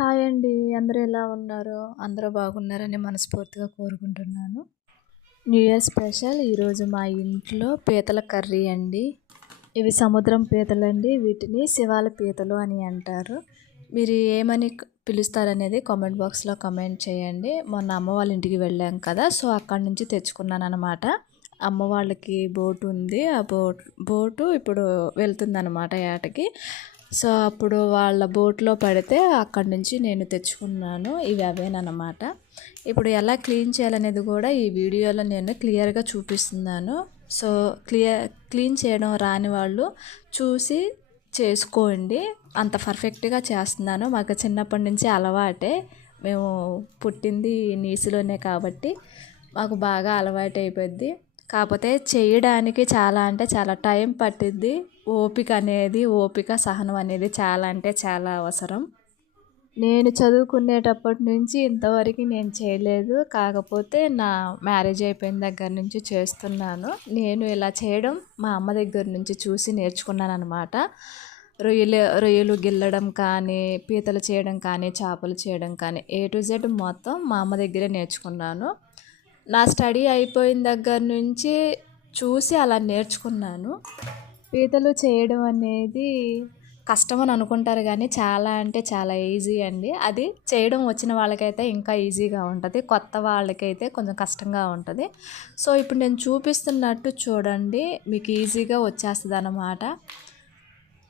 Hi అండి. అందరూ ఎలా ఉన్నారు? అందరూ బాగున్నారని మనస్ఫూర్తిగా కోరుకుంటున్నాను. న్యూ ఇయర్ స్పెషల్ ఈరోజు మా ఇంట్లో పీతల కర్రీ అండి. ఇవి సముద్రం పీతలు అండి. వీటిని శివాల పీతలు అని అంటారు. మీరు ఏమని పిలుస్తారనేది కామెంట్ బాక్స్లో కమెంట్ చేయండి. మొన్న అమ్మ వాళ్ళ ఇంటికి వెళ్ళాం కదా సో అక్కడి నుంచి తెచ్చుకున్నాను అనమాట అమ్మ వాళ్ళకి బోటు ఉంది. ఆ బోట్ బోటు ఇప్పుడు వెళ్తుందనమాట ఏటకి సో అప్పుడు వాళ్ళ బోట్లో పడితే అక్కడి నుంచి నేను తెచ్చుకున్నాను. ఇవి అవేనమాట ఇప్పుడు ఎలా క్లీన్ చేయాలనేది కూడా ఈ వీడియోలో నేను క్లియర్గా చూపిస్తున్నాను. సో క్లియర్ క్లీన్ చేయడం రాని వాళ్ళు చూసి చేసుకోండి. అంత పర్ఫెక్ట్గా చేస్తున్నాను. మాకు చిన్నప్పటి నుంచి అలవాటే. మేము పుట్టింది నీసులోనే కాబట్టి మాకు బాగా అలవాటు అయిపోద్ది కాకపోతే చేయడానికి చాలా అంటే చాలా టైం పట్టిద్ది. ఓపిక అనేది ఓపిక సహనం అనేది చాలా అంటే చాలా అవసరం. నేను చదువుకునేటప్పటి నుంచి ఇంతవరకు నేను చేయలేదు. కాకపోతే నా మ్యారేజ్ అయిపోయిన దగ్గర నుంచి చేస్తున్నాను. నేను ఇలా చేయడం మా అమ్మ దగ్గర నుంచి చూసి నేర్చుకున్నాను అనమాట రొయ్యలు రొయ్యలు గిల్లడం కానీ పీతలు చేయడం కానీ చేపలు చేయడం కానీ ఏ టు జెడ్ మొత్తం మా అమ్మ దగ్గరే నేర్చుకున్నాను. నా స్టడీ అయిపోయిన దగ్గర నుంచి చూసి అలా నేర్చుకున్నాను. పీతలు చేయడం అనేది కష్టం అని అనుకుంటారు కానీ చాలా అంటే చాలా ఈజీ అండి. అది చేయడం వచ్చిన వాళ్ళకైతే ఇంకా ఈజీగా ఉంటుంది. కొత్త వాళ్ళకైతే కొంచెం కష్టంగా ఉంటుంది. సో ఇప్పుడు నేను చూపిస్తున్నట్టు చూడండి మీకు ఈజీగా వచ్చేస్తుంది అన్నమాట.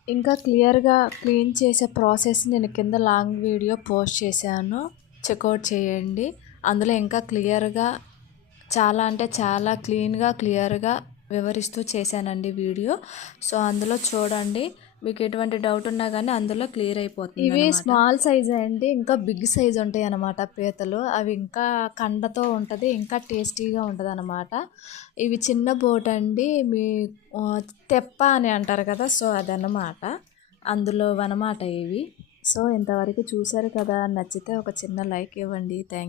ఇంకా క్లియర్గా క్లీన్ చేసే ప్రాసెస్ నేను కింద లాంగ్ వీడియో పోస్ట్ చేశాను. చెక్అవుట్ చేయండి. అందులో ఇంకా క్లియర్గా చాలా అంటే చాలా క్లీన్గా క్లియర్గా వివరిస్తూ చేశానండి వీడియో. సో అందులో చూడండి. మీకు ఎటువంటి డౌట్ ఉన్నా కానీ అందులో క్లియర్ అయిపోతుంది ఇవి స్మాల్ సైజ్ అండి. ఇంకా బిగ్ సైజ్ ఉంటాయి అన్నమాట పీతలు. అవి ఇంకా కండతో ఉంటుంది ఇంకా టేస్టీగా ఉంటుంది అనమాట ఇవి చిన్న బోట్ అండి. మీ తెప్ప అని అంటారు కదా సో అదన్నమాట. అందులో అనమాట ఇవి. సో ఇంతవరకు చూశారు కదా నచ్చితే ఒక చిన్న లైక్ ఇవ్వండి. థ్యాంక్